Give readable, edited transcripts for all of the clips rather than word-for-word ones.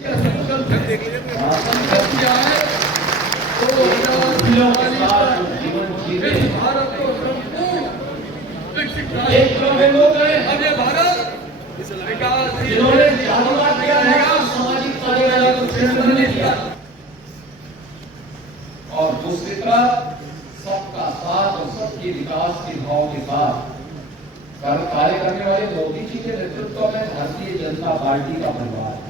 एक लोग हैं हमें भारत जिन्होंने जागरूक किया है सामाजिक कार्यकर्ता और दूसरी तरफ सबका साथ और सबके विकास के भाव के साथ कार्य करने वाले मोदी जी के नेतृत्व में भारतीय जनता पार्टी का परिवार है।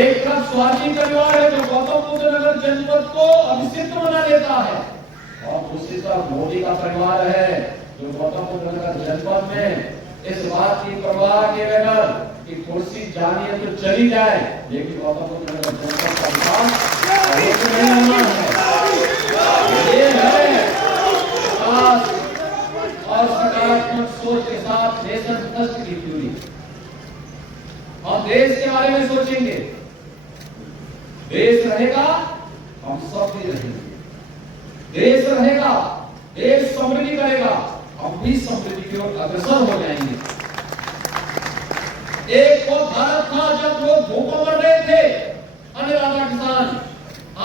एक तरफ स्वार्थी परिवार है जो गौतम बुद्ध नगर जनपद को अभिषिक्त बना देता है और दूसरी तरफ मोदी का परिवार है जो गौतम बुद्ध नगर जनपद में इस बात की परवाह के बगैर कि कुर्सी जानी है तो चली जाए लेकिन गौतम बुद्ध नगर जनपद का विकास नहीं होना है। ये है और सकारात्मक सोच के साथ नेशन फर्स्ट की थ्योरी। हम देश के बारे में सोचेंगे, देश रहेगा हम सब भी रहेंगे, देश रहेगा देश समृद्धि करेगा हम भी समृद्धि की ओर अग्रसर हो जाएंगे। एक वो भारत था जब लोग भूखों मर रहे थे, अन्नदाता किसान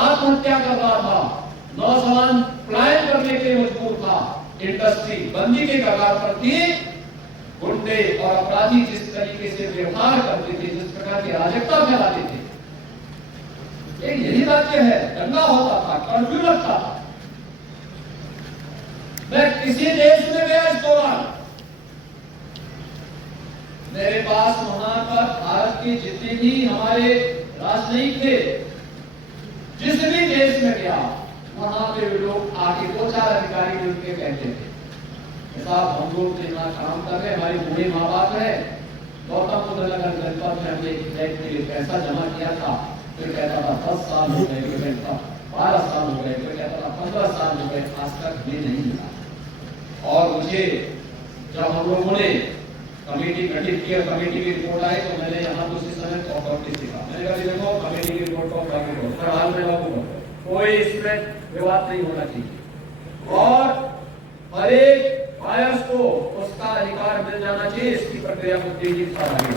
आत्महत्या कर रहा था, नौजवान पलायन करने के लिए मजबूर था, इंडस्ट्री बंदी के कगार पर थी, गुंडे और अपराधी जिस तरीके से व्यवहार करते थे, जिस प्रकार की अराजकता फैलाते थे, यही राज्य है। दंगा होता था, कर्फ्यू लगता था। मैं किसी देश में गया इस दौरान, मेरे पास वहां पर भारत के जितने भी हमारे राजनयिक थे, जिस भी देश में गया वहां पे लोग आके दो चार अधिकारी मिल के कहते थे साहब हम लोग यहाँ काम कर रहे, हमारी बूढ़े माँ बाप है, गौतम बुद्ध नगर जनपद में हमने एक फ्लैट के लिए पैसा जमा किया था, फिर कहता था 10 साल हो गए, फिर कहता 12 साल हो गए, फिर कहता था 15 साल हो गए, आज तक ये नहीं मिला। और मुझे जब हम लोगों ने कमेटी गठित किया, कमेटी की रिपोर्ट आई तो मैंने यहाँ उसी समय कॉपरेटिव लिखा, मैंने कहा देखो कमेटी की रिपोर्ट को लागू करो, हाल में लागू करो, कोई इसमें विवाद नहीं होना चाहिए और हर एक बायर्स को उसका अधिकार मिल जाना चाहिए, इसकी प्रक्रिया को तेजी से आगे।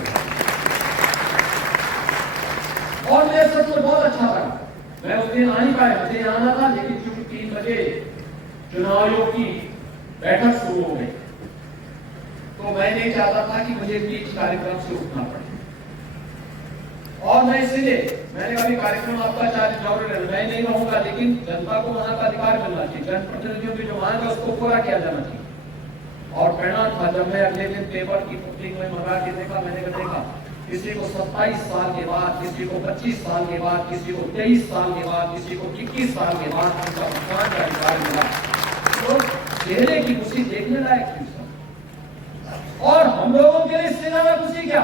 और मेरे सब को बहुत अच्छा लगा, मैं उस दिन आ नहीं पाया, मुझे आना था लेकिन क्योंकि 3 बजे चुनाव आयोग की बैठक शुरू हो गई तो मैं नहीं चाहता था कि मुझे बीच कार्यक्रम से उठना पड़े और मैं इसलिए मैंने कहा कार्यक्रम आपका जारी रहना, मैं नहीं रहूंगा लेकिन जनता को वहां का अधिकार मिलना चाहिए, जनप्रतिनिधियों की जो मांग है उसको पूरा किया जाना चाहिए। और परिणाम था जब मैं अगले दिन पेपर की पब्लिक में मंगा के देखा, मैंने देखा किसी को 27 साल के बाद, किसी को 25 साल के बाद, किसी को 23 साल के बाद, किसी को 21 साल के बाद उनका मतदान का अधिकार मिला। तो चेहरे की खुशी देखने लायक थी और हम लोगों के लिए इससे ज्यादा खुशी क्या,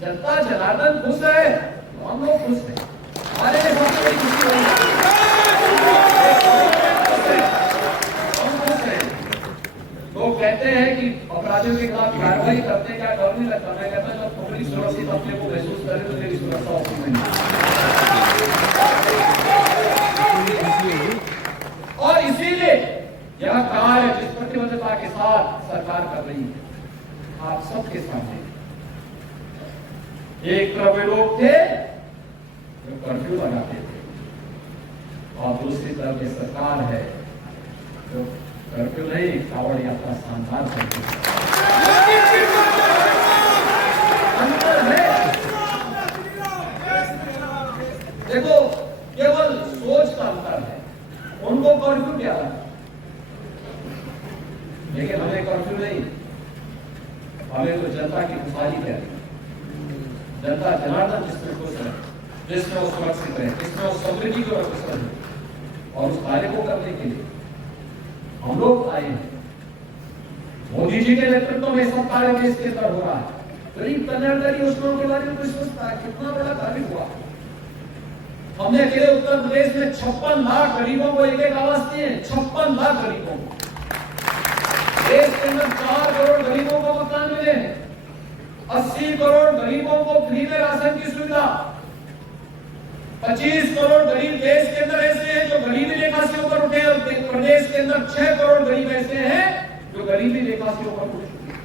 जनता जनार्दन खुश है तो हम लोग खुश हैं, हमारे लिए सबसे बड़ी खुशी वही है। लोग कहते हैं कि अपराधियों के खिलाफ कार्रवाई करते क्या डर नहीं लगता, मैं कहता जब थोड़ी सुरक्षित अपने को महसूस करे तो मेरी सुरक्षा होती नहीं। और इसीलिए यह कार्य जिस प्रतिबद्धता के साथ सरकार कर रही है आप सबके सामने, एक तरफ लोग थे जो कर्फ्यू लगाते थे और दूसरी तरफ ये सरकार है जो कर्फ्यू नहीं कावड़ यात्रा शानदार करती है। अंतर है, देखो केवल सोच का अंतर है, उनको कर्फ्यू क्या है लेकिन हमें कर्फ्यू नहीं, हमें तो जनता की खुशहाली प्यारी, जनता जनार्दन जिसमें खुश रहे, जिसमें वो सुरक्षित रहे, जिसमें वो समृद्धि को अग्रसर है और उस कार्य को करने के लिए हम लोग आए हैं। मोदी जी के नेतृत्व में सब कार्य देश के अंदर हो रहा है। गरीब कल्याणकारी योजनाओं के बारे में कोई सोचता है कितना बड़ा कार्य हुआ। हमने अकेले उत्तर प्रदेश में 56 लाख गरीबों को एक आवास दिए, 56 लाख गरीबों को। देश के अंदर 4 करोड़ गरीबों को मकान मिले, 80 करोड़ गरीबों को फ्री में राशन की सुविधा, 25 करोड़ गरीब देश के अंदर ऐसे हैं जो गरीबी रेखा से ऊपर उठे और प्रदेश के अंदर 6 करोड़ गरीब ऐसे हैं जो गरीबी रेखा से ऊपर उठ चुके हैं।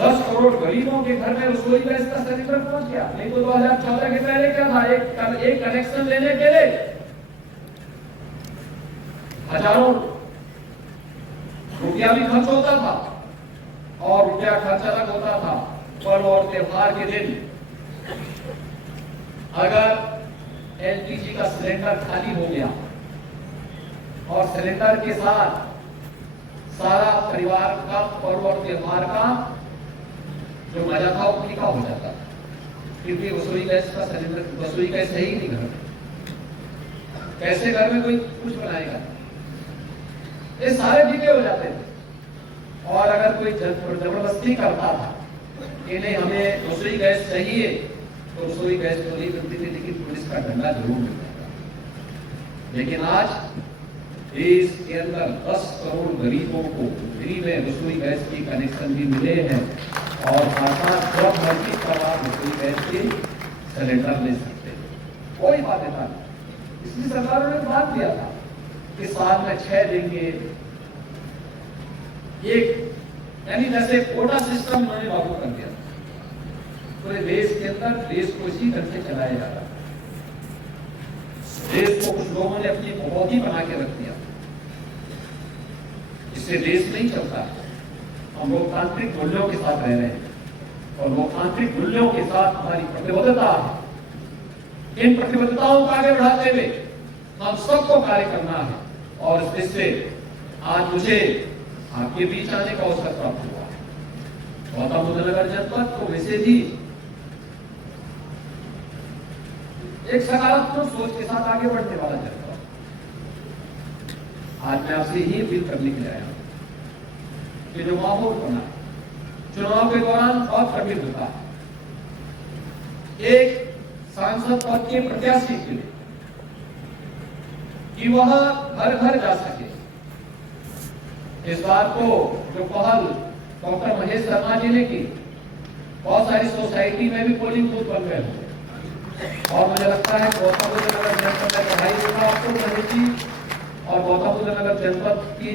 10 करोड़ गरीबों के घर में रसोई गैस का सिलेंडर पहुंच गया। नहीं तो 2014 के पहले क्या था, एक कनेक्शन लेने के लिए हजारों रुपया भी खर्च होता था और रुपया खर्च अलग होता था। पर्व और त्योहार के दिन अगर एलपीजी का सिलेंडर खाली हो गया और सिलेंडर के साथ सारा परिवार का पर्व और त्योहार का जो मजा था वो फीका हो जाता, क्योंकि रसोई गैस का सिलेंडर, रसोई गैस है ही नहीं घर में, कैसे घर में कोई कुछ बनाएगा, ये सारे फीके हो जाते थे। और अगर कोई जबरदस्ती करता था कि नहीं हमें रसोई गैस चाहिए, तो रसोई गैस तो नहीं मिलती थी, लेकिन पुलिस का डंडा जरूर मिलता था। लेकिन आज देश के अंदर 10 करोड़ गरीबों को फ्री में रसोई गैस की कनेक्शन भी मिले हैं और साथ जब मर्जी पर आप रसोई गैस के सिलेंडर ले सकते हैं, कोई बाध्यता नहीं। इसलिए सरकारों ने बात दिया था कि साल में 6 देंगे, एक यानी जैसे कोटा सिस्टम उन्होंने लागू कर दिया पूरे देश के अंदर। देश को इसी तरह से चलाया जा रहा है। देश को कुछ लोगों ने अपनी भगवती बना के रख दिया, इससे देश नहीं चलता। हम लोकतांत्रिक मूल्यों के साथ रह रहे हैं और लोकतांत्रिक मूल्यों के साथ हमारी प्रतिबद्धता है। इन प्रतिबद्धताओं को आगे बढ़ाते हुए हम सबको कार्य करना है और इस दृष्टि से आज मुझे आपके बीच आने का अवसर प्राप्त हुआ। गौतम बुद्ध नगर जनपद को वैसे भी एक सकारात्मक सोच के साथ आगे बढ़ने वाला जनपद, आज मैं आपसे ही अपील करने के लिए आया हूं कि जो माहौल बना चुनाव के दौरान बहुत कठिन होता है, एक सांसद पद के प्रत्याशी के लिए कि वह घर घर जा सके। इस बार को जो पहल डॉक्टर महेश शर्मा जी ने की, बहुत सारी सोसाइटी में भी पोलिंग बूथ बन गए होंगे और मुझे लगता है गौतम बुद्ध नगर जनपद में बधाई दूंगा आपको महेश जी और गौतम बुद्ध नगर जनपद की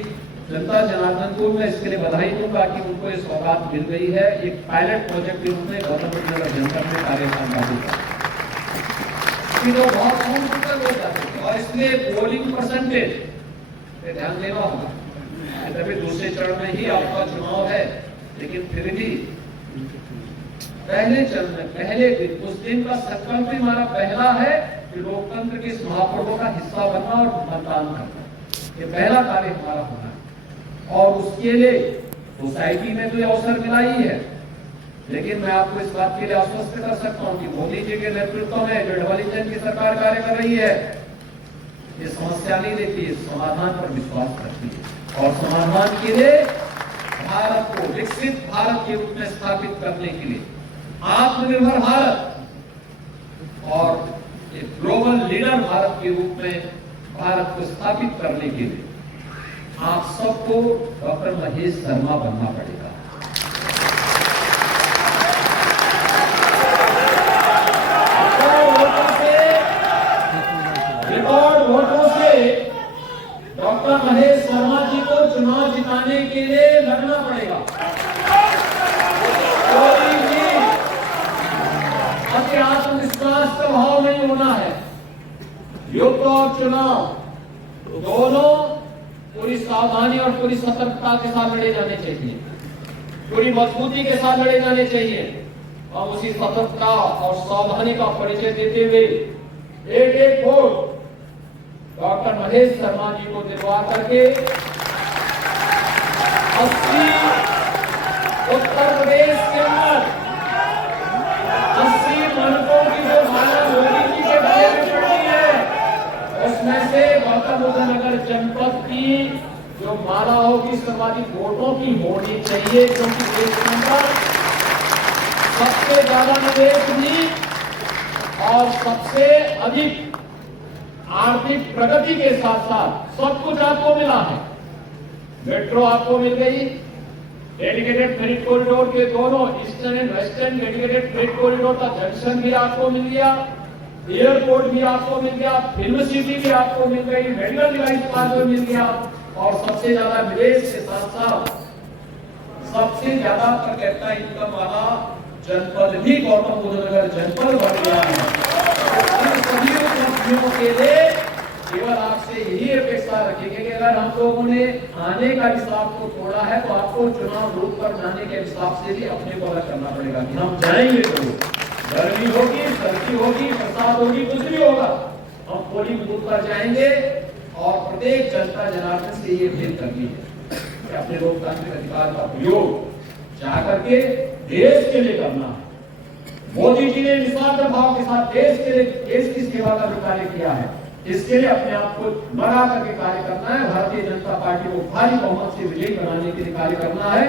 जनता जनार्दन को मैं इसके लिए बधाई दूंगा कि उनको ये सौगात मिल गई है। एक पायलट प्रोजेक्ट के रूप में गौतम बुद्ध नगर जनपद में कार्यक्रम लागू कर तो बहुत कम हो जाते थे और इसलिए पोलिंग परसेंटेज पे ध्यान देना होगा। तभी दूसरे चरण में ही आपका चुनाव है, लेकिन फिर भी पहले चरण में पहले दिन उस दिन का संकल्प भी हमारा पहला है कि लोकतंत्र के इस महापर्व का हिस्सा बनना और मतदान करना, ये पहला कार्य हमारा होना है। और उसके लिए सोसाइटी में तो अवसर मिला ही है, लेकिन मैं आपको इस बात के लिए आश्वस्त कर सकता हूँ कि मोदी जी के नेतृत्व में जो डबल इंजन की सरकार कार्य कर रही है, ये समस्या नहीं देखती, समाधान पर विश्वास करती है और समाधान के लिए भारत को विकसित भारत के रूप में स्थापित करने के लिए, आत्मनिर्भर भारत और एक ग्लोबल लीडर भारत के रूप में भारत को स्थापित करने के लिए आप सबको डॉक्टर महेश शर्मा बनना पड़ेगा। रिकॉर्ड वोटों से डॉक्टर महेश शर्मा जी को चुनाव जिताने के लिए लड़ना पड़ेगा। कोई भी अति आत्मविश्वास का भाव नहीं होना है। युद्ध और चुनाव दोनों पूरी सावधानी और पूरी सतर्कता के साथ लड़े जाने चाहिए, पूरी मजबूती के साथ लड़े जाने चाहिए। हम उसी सतर्कता और सावधानी का परिचय देते हुए एक एक वोट डॉक्टर महेश शर्मा जी को दिलवा करके 80 उत्तर प्रदेश के अंदर 80 मनकों की जो माला मोदी जी के गले में पड़ी है, उसमें से गौतम बुद्ध नगर जनपद की जो माला होगी सर्वाधिक वोटों की होनी चाहिए, क्योंकि देश के अंदर सबसे ज्यादा निवेश भी और सबसे अधिक आर्थिक प्रगति के साथ साथ सब कुछ आपको मिला है। मेट्रो आपको मिल गई, डेडिकेटेड फ्रेट कॉरिडोर के दोनों eastern and western dedicated freight corridor का जंक्शन भी आपको मिल गया, एयरपोर्ट भी आपको मिल गया, फिल्म सिटी भी आपको मिल गई, मेडिकल डिवाइस पार्क भी मिल गया और सबसे ज्यादा निवेश के साथ साथ सबसे ज्यादा पर कैपिटा इनकम वाला जनपद भी गौतम बुद्ध नगर जनपद बन गया है। इन सभी उपलब्धियों के लिए केवल आपसे यही अपेक्षा रखेंगे कि अगर हम लोगों ने आने का हिसाब को तोड़ा है तो आपको चुनाव बूथ पर जाने के हिसाब से भी अपने को अलग करना पड़ेगा कि हम जाएंगे तो गर्मी होगी, सर्दी होगी, बरसात होगी, कुछ भी होगा, हम पोलिंग बूथ पर जाएंगे और प्रत्येक जनता जनार्दन से ये अपील करनी है कि अपने लोकतांत्रिक अधिकार का प्रयोग जाकर के देश के लिए करना है। मोदी जी ने निस्वार्थ भाव के साथ देश के लिए, देश की सेवा का कार्य किया है। इसके लिए अपने आप को लगा करके कार्य करना है। भारतीय जनता पार्टी को भारी बहुमत से विजयी बनाने के लिए कार्य करना है।